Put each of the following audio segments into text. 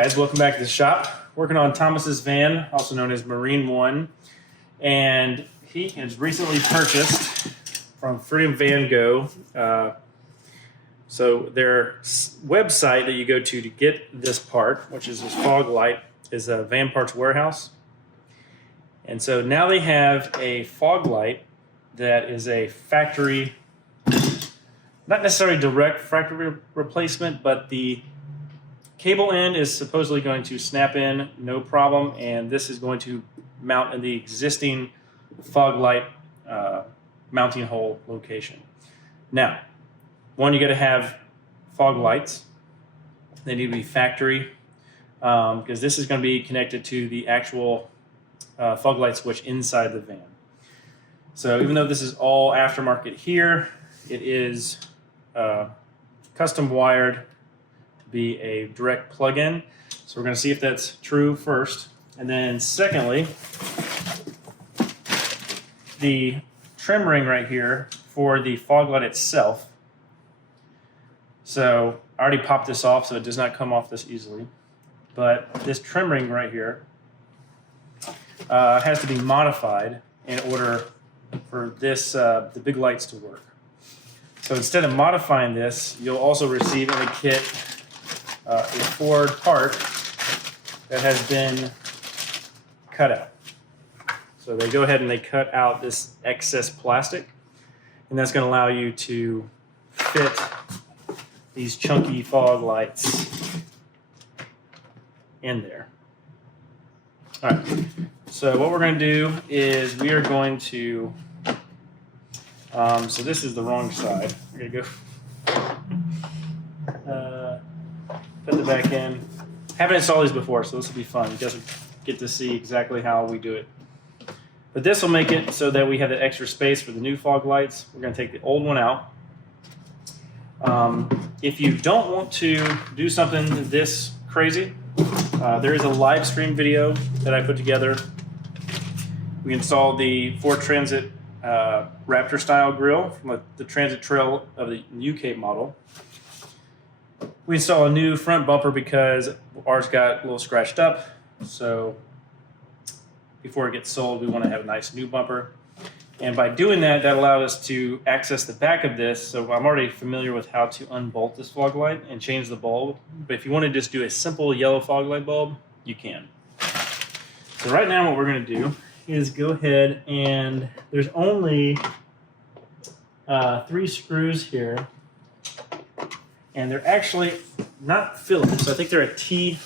guys, welcome back to the shop. Working on Thomas's van, also known as Marine One, and he has recently purchased from Freedom Van Go. So their website that you go to get this part, which is this fog light, is a Van Parts Warehouse. And so now they have a fog light that is a factory, not necessarily direct factory replacement, but the cable end is supposedly going to snap in no problem, and this is going to mount in the existing fog light mounting hole location. Now, one, you got to have fog lights. They need to be factory because this is going to be connected to the actual fog light switch inside the van. So even though this is all aftermarket here, it is custom wired to be a direct plug-in. So we're going to see if that's true first. And then secondly, the trim ring right here for the fog light itself. So I already popped this off, so it does not come off this easily. But this trim ring right here has to be modified in order for this the big lights to work. So instead of modifying this, you'll also receive in the kit a Ford part that has been cut out. So they go ahead and they cut out this excess plastic, and that's going to allow you to fit these chunky fog lights in there. All right, so what we're going to do is we are going to, so this is the wrong side. We're going to go, put the back in. Haven't installed these before, so this will be fun. You guys will get to see exactly how we do it. But this will make it so that we have the extra space for the new fog lights. We're going to take the old one out. If you don't want to do something this crazy, there is a live stream video that I put together. We installed the Ford Transit Raptor style grille from the Transit Trail of the UK model. We installed a new front bumper because ours got a little scratched up. So before it gets sold, we want to have a nice new bumper. And by doing that, that allowed us to access the back of this. So I'm already familiar with how to unbolt this fog light and change the bulb. But if you want to just do a simple yellow fog light bulb, you can. So right now what we're going to do is go ahead and there's only 3 screws here. And they're actually not Phillips. I think they're a T25.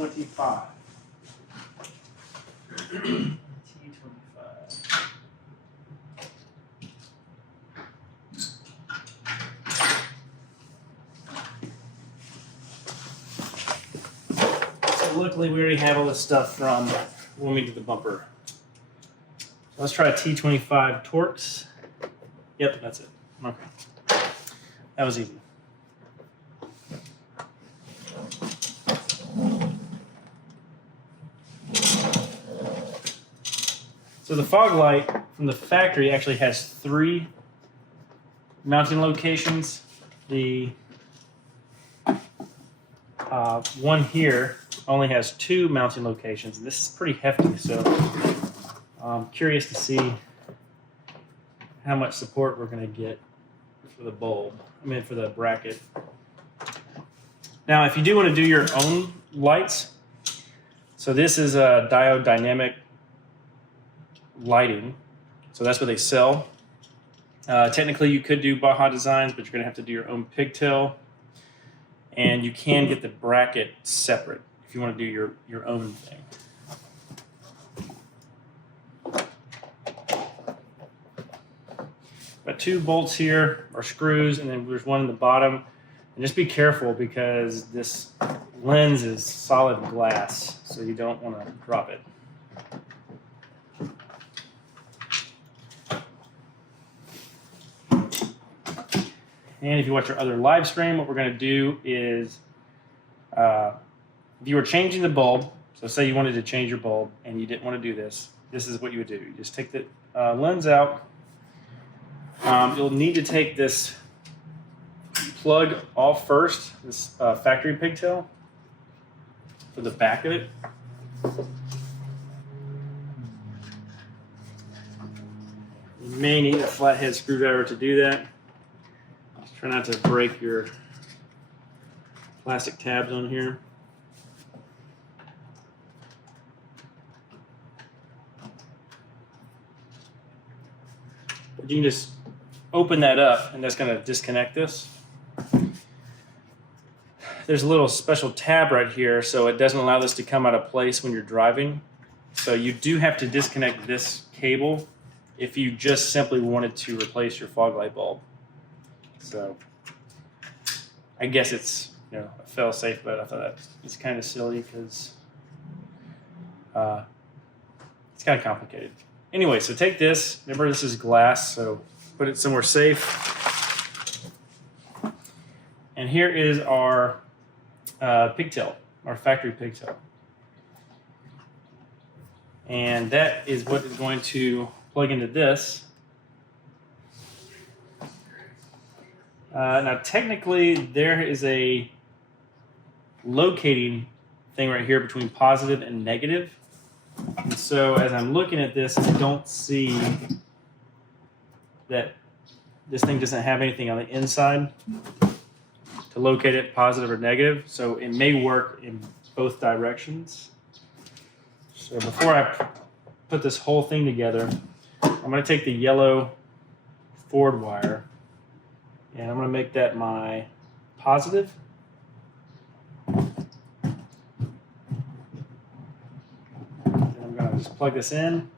T25. Luckily, we already have all this stuff from when we did the bumper. So let's try a T25 Torx. Yep, that's it. Okay. That was easy. So the fog light from the factory actually has 3 mounting locations. The one here only has 2 mounting locations, and this is pretty hefty, so I'm curious to see how much support we're going to get for the bulb, for the bracket. Now, if you do want to do your own lights, so this is a Diode dynamic lighting, so that's what they sell. Technically, you could do Baja Designs, but you're going to have to do your own pigtail, and you can get the bracket separate if you want to do your own thing. Got 2 bolts here, or screws, and then there's one in the bottom. And just be careful because this lens is solid glass, so you don't want to drop it. And if you watch our other live stream, what we're going to do is, if you were changing the bulb, so say you wanted to change your bulb and you didn't want to do this, this is what you would do. You just take the lens out. You'll need to take this plug off first, this factory pigtail. for the back of it. You may need a flathead screwdriver to do that. Just try not to break your plastic tabs on here. But you can just open that up, and that's going to disconnect this. There's a little special tab right here, so it doesn't allow this to come out of place when you're driving. So you do have to disconnect this cable if you just simply wanted to replace your fog light bulb. So I guess it's, you know, a fail safe, but I thought it's kind of silly because it's kind of complicated. Anyway, so take this. Remember, this is glass, so put it somewhere safe. And here is our pigtail, our factory pigtail. And that is what is going to plug into this. Now, technically, there is a locating thing right here between positive and negative. And so as I'm looking at this, I don't see that this thing doesn't have anything on the inside to locate it, positive or negative. So it may work in both directions. So before I put this whole thing together, I'm going to take the yellow forward wire and I'm going to make that my positive. Just plug this in,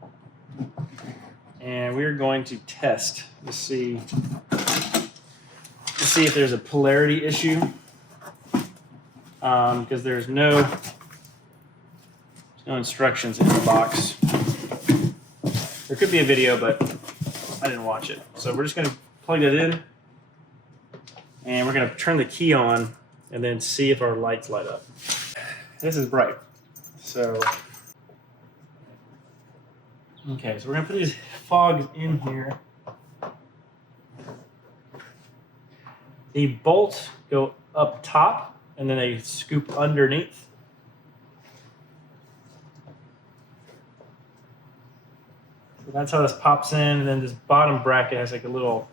and we're going to test to see if there's a polarity issue, because there's no instructions in the box. There could be a video, but I didn't watch it. So we're just going to plug that in, and we're going to turn the key on and then see if our lights light up. This is bright, so okay, so we're going to put these fogs in here. The bolts go up top, and then they scoop underneath. So that's how this pops in, and then this bottom bracket has like a little...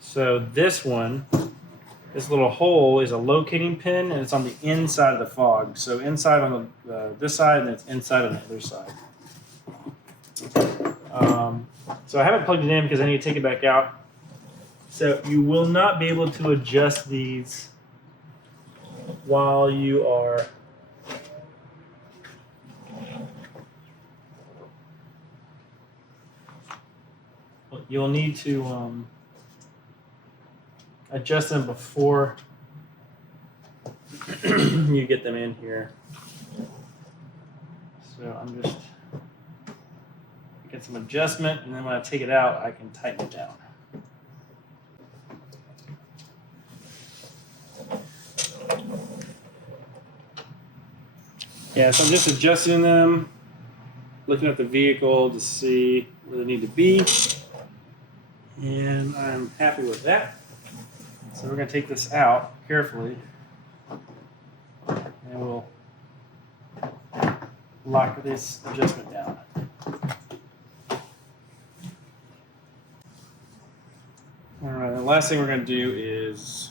So this one, this little hole is a locating pin, and it's on the inside of the fog. So inside on this side, and it's inside on the other side. So I haven't plugged it in because I need to take it back out. So you will not be able to adjust these while you are you'll need to adjust them before you get them in here. So I'm just get some adjustment, and then when I take it out, I can tighten it down. Yeah, so I'm just adjusting them, looking at the vehicle to see where they need to be, and I'm happy with that. So we're going to take this out carefully, and we'll lock this adjustment down. All right, the last thing we're going to do is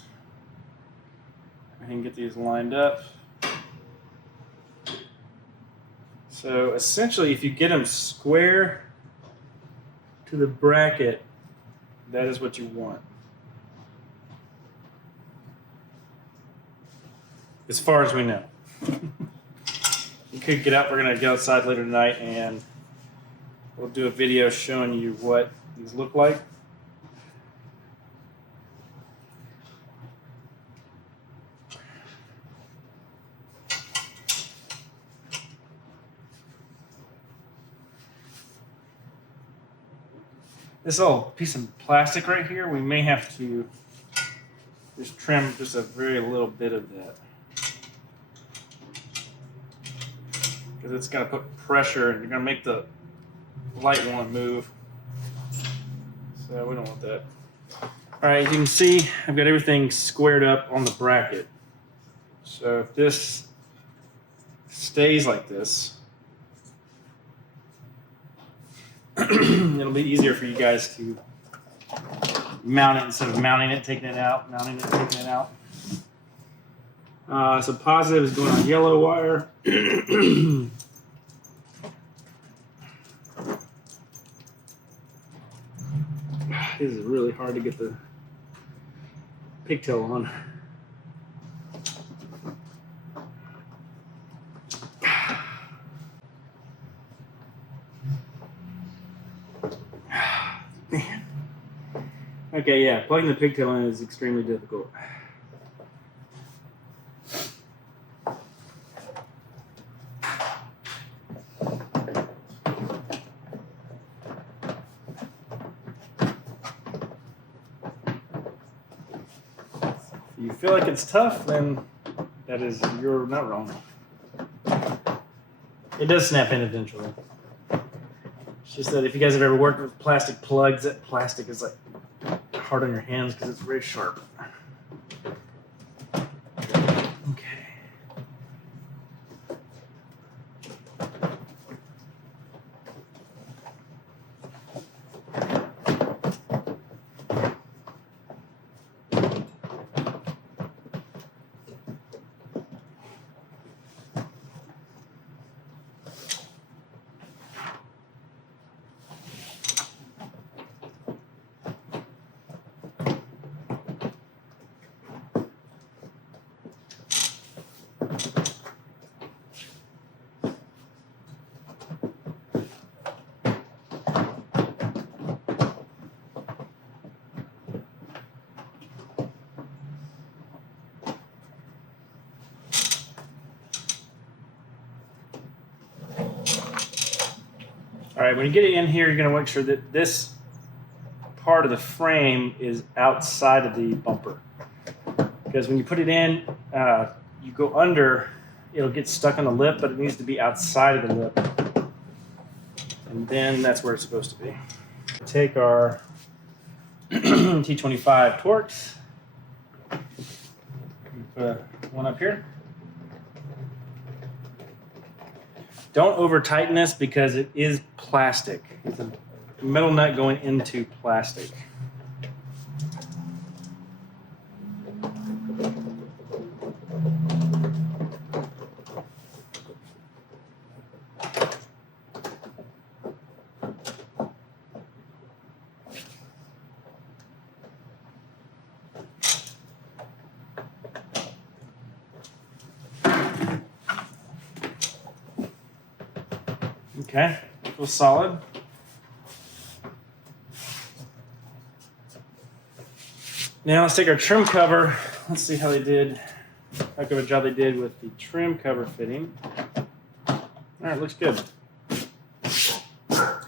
I can get these lined up. So essentially, if you get them square to the bracket, that is what you want. As far as we know. You could get up, we're going to go outside later tonight, and we'll do a video showing you what these look like. This little piece of plastic right here, we may have to just trim just a very little bit of that. Because it's going to put pressure and you're going to make the light want to move. So we don't want that. Alright, you can see I've got everything squared up on the bracket. So if this stays like this, it'll be easier for you guys to mount it instead of mounting it, taking it out, mounting it, taking it out. So positive is going on yellow wire. This is really hard to get the pigtail on. Man. Okay, yeah, plugging the pigtail in is extremely difficult. If you feel like it's tough, then you're not wrong. It does snap in eventually. It's just that if you guys have ever worked with plastic plugs, that plastic is like hard on your hands because it's very sharp. Okay. All right, when you get it in here, you're going to make sure that this part of the frame is outside of the bumper. Because when you put it in, you go under, it'll get stuck on the lip, but it needs to be outside of the lip. And then that's where it's supposed to be. Take our T25 Torx, put one up here. Don't over tighten this because it is plastic. It's a metal nut going into plastic. Okay, feels solid. Now let's take our trim cover. Let's see how good of a job they did with the trim cover fitting. All right, looks good. The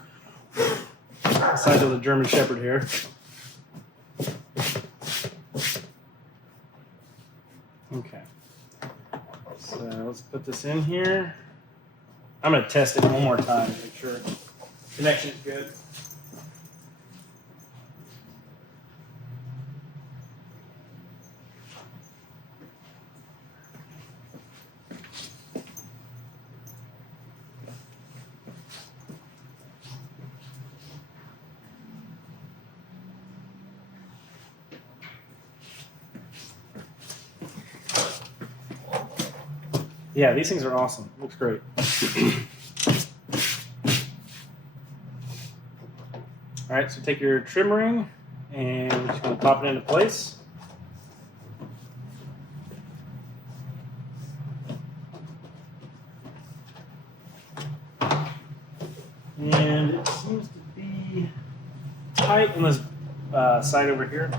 size of the German Shepherd here. Okay, so let's put this in here. I'm going to test it one more time to make sure the connection is good. Yeah, these things are awesome. Looks great. All right, so take your trim ring and we're just going to pop it into place. And it seems to be tight on this side over here.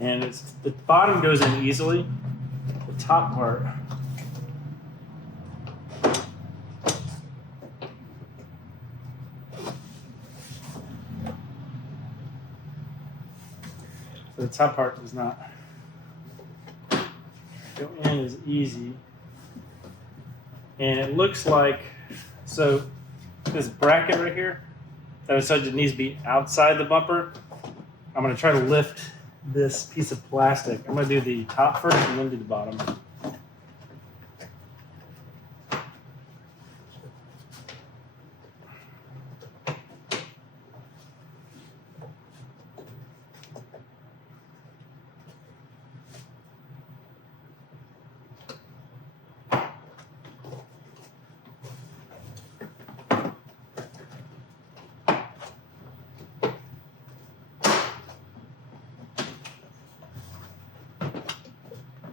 And the bottom goes in easily. The top part does not go in as easy. And it looks like, so this bracket right here, that it needs to be outside the bumper. I'm going to try to lift this piece of plastic. I'm going to do the top first and then do the bottom.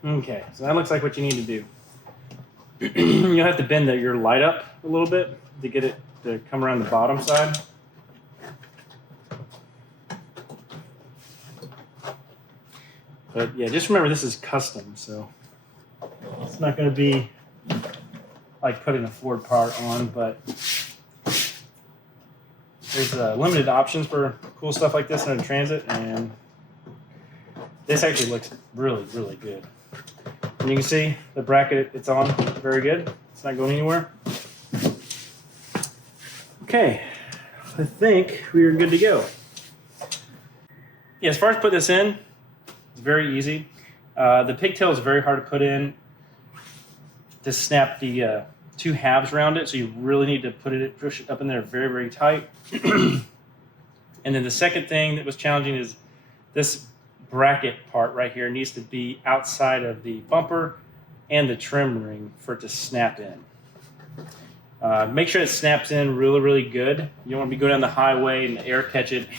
Okay, so that looks like what you need to do. You'll have to bend your light up a little bit to get it to come around the bottom side. But yeah, just remember this is custom, so it's not going to be like putting a Ford part on, but there's limited options for cool stuff like this in a Transit, and this actually looks really, really good. And you can see the bracket it's on, very good. It's not going anywhere. Okay, I think we are good to go. Yeah, as far as putting this in, it's very easy. The pigtail is very hard to put in to snap the two halves around it, so you really need to push it up in there very, very tight. And then the second thing that was challenging is this bracket part right here needs to be outside of the bumper and the trim ring for it to snap in. Make sure it snaps in really, really good. You don't want to be going down the highway and the air catch it,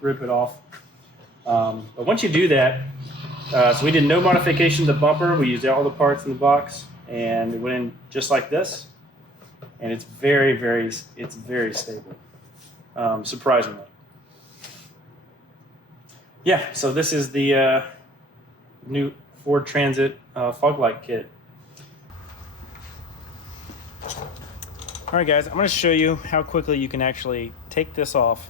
rip it off. But once you do that, so we did no modification to the bumper. We used all the parts in the box, and it went in just like this. And it's very, very stable, surprisingly. Yeah, so this is the new Ford Transit fog light kit. All right, guys, I'm going to show you how quickly you can actually take this off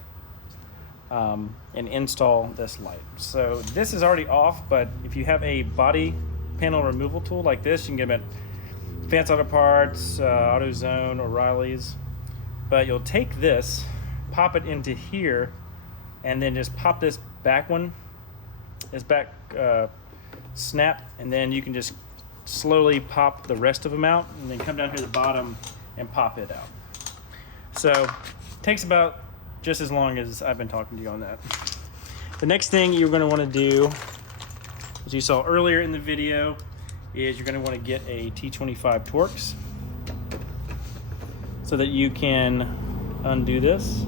and install this light. So this is already off, but if you have a body panel removal tool like this, you can get them at Fancy Auto Parts, AutoZone, O'Reilly's. But you'll take this, pop it into here, and then just pop this back snap, and then you can just slowly pop the rest of them out, and then come down here to the bottom and pop it out. So it takes about just as long as I've been talking to you on that. The next thing you're going to want to do, as you saw earlier in the video, is you're going to want to get a T25 Torx so that you can undo this.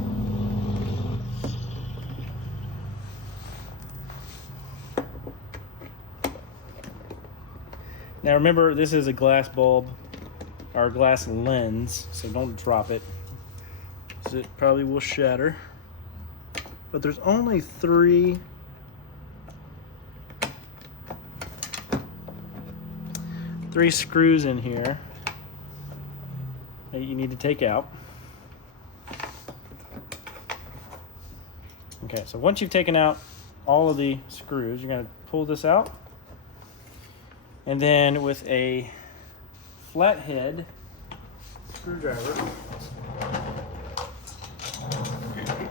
Now remember, this is a glass bulb or a glass lens, so don't drop it, because it probably will shatter. But there's only three screws in here that you need to take out. Okay, so once you've taken out all of the screws, you're going to pull this out. And then with a flathead screwdriver,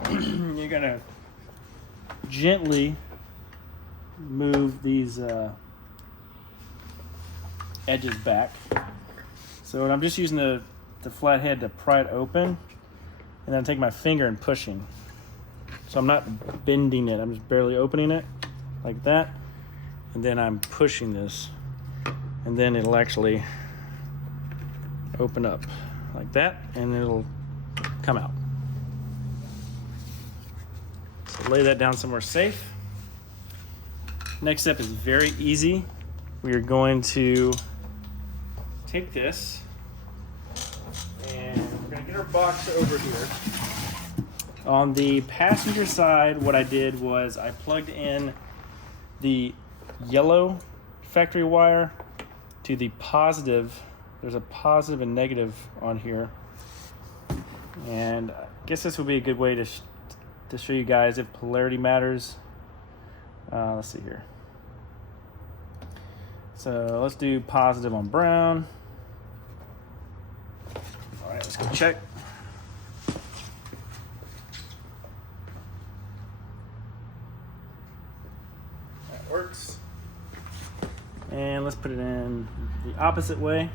you're going to gently move these edges back. So I'm just using the flathead to pry it open, and then I'm taking my finger and pushing. So I'm not bending it, I'm just barely opening it like that, and then I'm pushing this, and then it'll actually open up like that, and it'll come out. So lay that down somewhere safe. Next step is very easy. We are going to take this, and we're going to get our box over here. On the passenger side, what I did was I plugged in the yellow factory wire to the positive. There's a positive and negative on here, and I guess this would be a good way to show you guys if polarity matters. Let's see here. So let's do positive on brown. Let's go check. That works. And let's put it in the opposite way.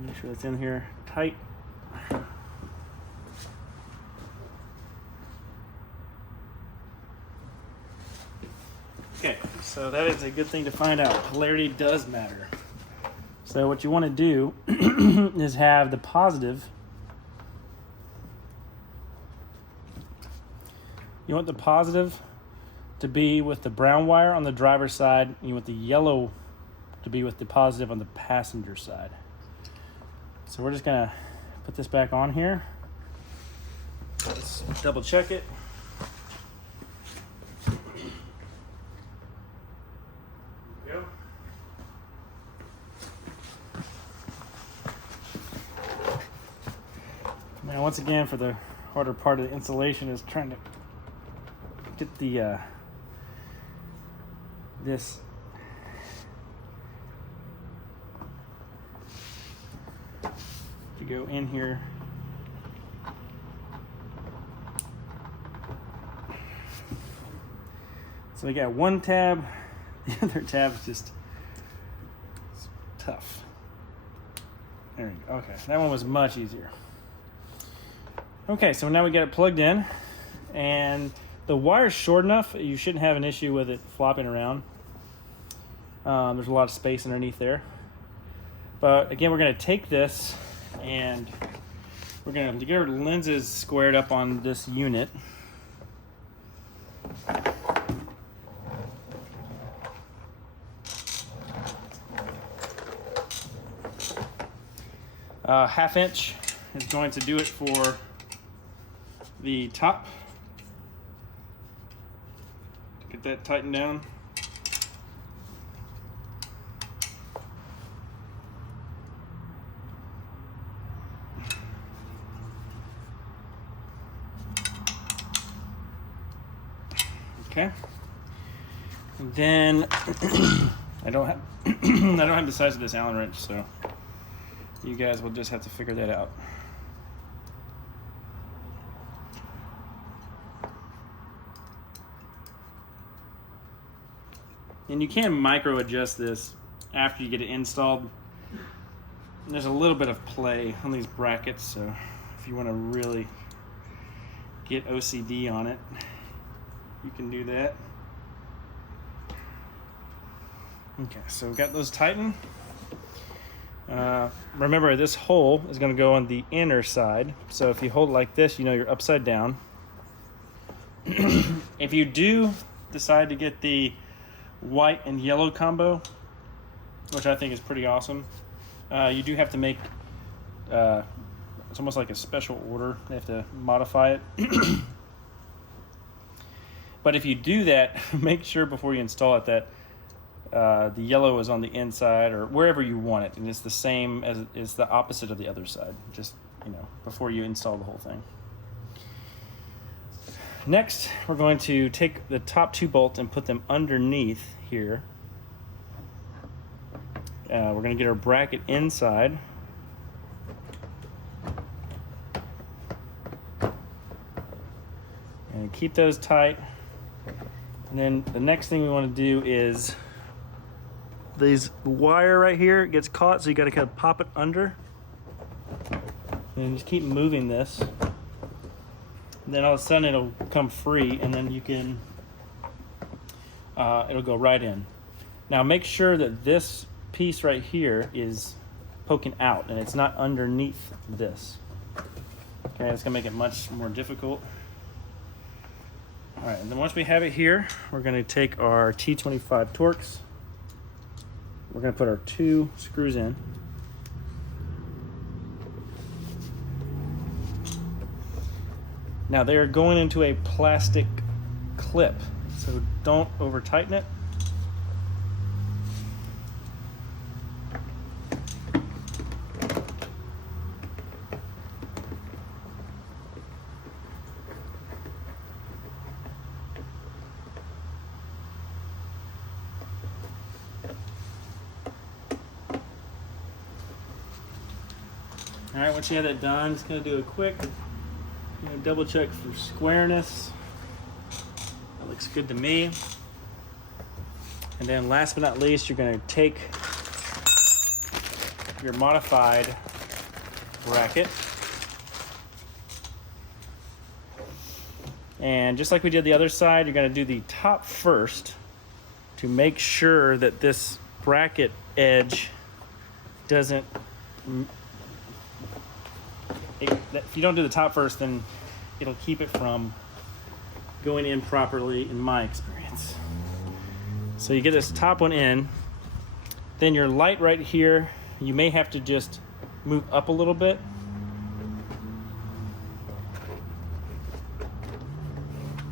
Make sure that's in here tight. Okay, so that is a good thing to find out. Polarity does matter. So what you want to do is have the positive. You want the positive to be with the brown wire on the driver's side, and you want the yellow to be with the positive on the passenger side. So we're just gonna put this back on here. Let's double check it. There we go. Now once again, for the harder part of the installation is trying to get the this to go in here. So we got one tab, the other tab is just tough. There we go. Okay, that one was much easier. Okay, so now we got it plugged in, and the wire's short enough, you shouldn't have an issue with it flopping around. There's a lot of space underneath there. But again, we're gonna take this and we're going to get our lenses squared up on this unit. Half inch is going to do it for the top. Get that tightened down. Okay, and then I don't have the size of this Allen wrench, so you guys will just have to figure that out. And you can micro adjust this after you get it installed. And there's a little bit of play on these brackets, so if you want to really get OCD on it, you can do that. Okay, so we've got those tightened. Remember, this hole is going to go on the inner side. So if you hold it like this, you know you're upside down. If you do decide to get the white and yellow combo, which I think is pretty awesome, you do have to make, it's almost like a special order. They have to modify it. But if you do that, make sure before you install it that the yellow is on the inside or wherever you want it, and it's the same as it's the opposite of the other side. Just, you know, before you install the whole thing. Next, we're going to take the top two bolts and put them underneath here. We're going to get our bracket inside. And keep those tight. And then the next thing we want to do is this wire right here gets caught, so you got to kind of pop it under and just keep moving this. And then all of a sudden it'll come free, and then you can it'll go right in. Now make sure that this piece right here is poking out and it's not underneath this. Okay, it's gonna make it much more difficult. All right, and then once we have it here, we're going to take our T25 Torx. We're going to put our two screws in. Now they are going into a plastic clip, so don't over tighten it. All right, once you have that done, just gonna do a quick double check for squareness. That looks good to me. And then last but not least, you're gonna take your modified bracket, and just like we did the other side, you're going to do the top first to make sure that this bracket edge doesn't, if you don't do the top first, then it'll keep it from going in properly, in my experience. So you get this top one in, then your light right here, you may have to just move up a little bit.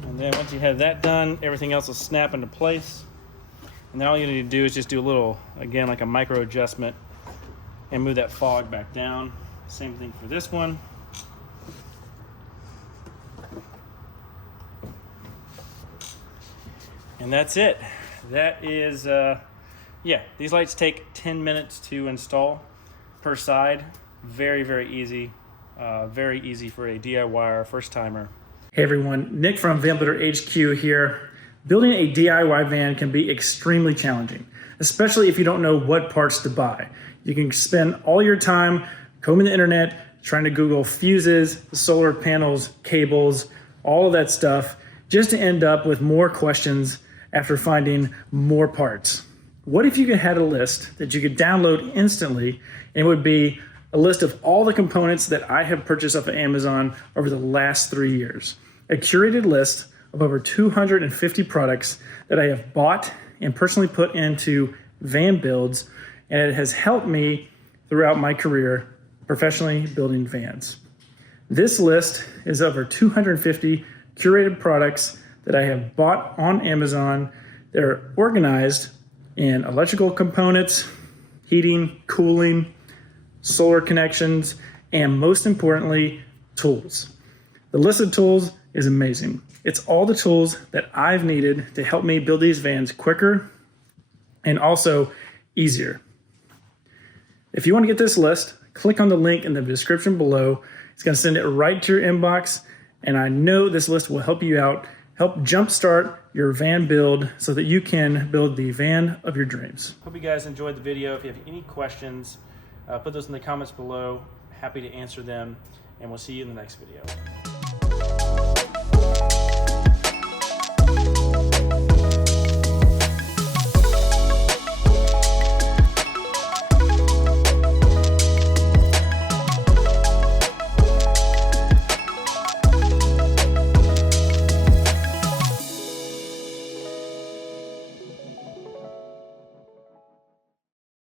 And then once you have that done, everything else will snap into place. And then all you need to do is just do a little, again, like a micro adjustment and move that fog back down. Same thing for this one. And that's it. That is, yeah, these lights take 10 minutes to install per side. Very, very easy. Very easy for a DIYer, first timer. Hey everyone, Nick from VanMade HQ here. Building a DIY van can be extremely challenging, especially if you don't know what parts to buy. You can spend all your time combing the internet, trying to Google fuses, solar panels, cables, all of that stuff, just to end up with more questions after finding more parts. What if you had a list that you could download instantly, and it would be a list of all the components that I have purchased off of Amazon over the last 3 years. A curated list of over 250 products that I have bought and personally put into van builds, and it has helped me throughout my career professionally building vans. This list is over 250 curated products that I have bought on Amazon. They're organized in electrical components, heating, cooling, solar connections, and most importantly, tools. The list of tools is amazing. It's all the tools that I've needed to help me build these vans quicker and also easier. If you want to get this list, click on the link in the description below. It's going to send it right to your inbox, and I know this list will help you out, help jumpstart your van build so that you can build the van of your dreams. Hope you guys enjoyed the video. If you have any questions, put those in the comments below. Happy to answer them, and we'll see you in the next video.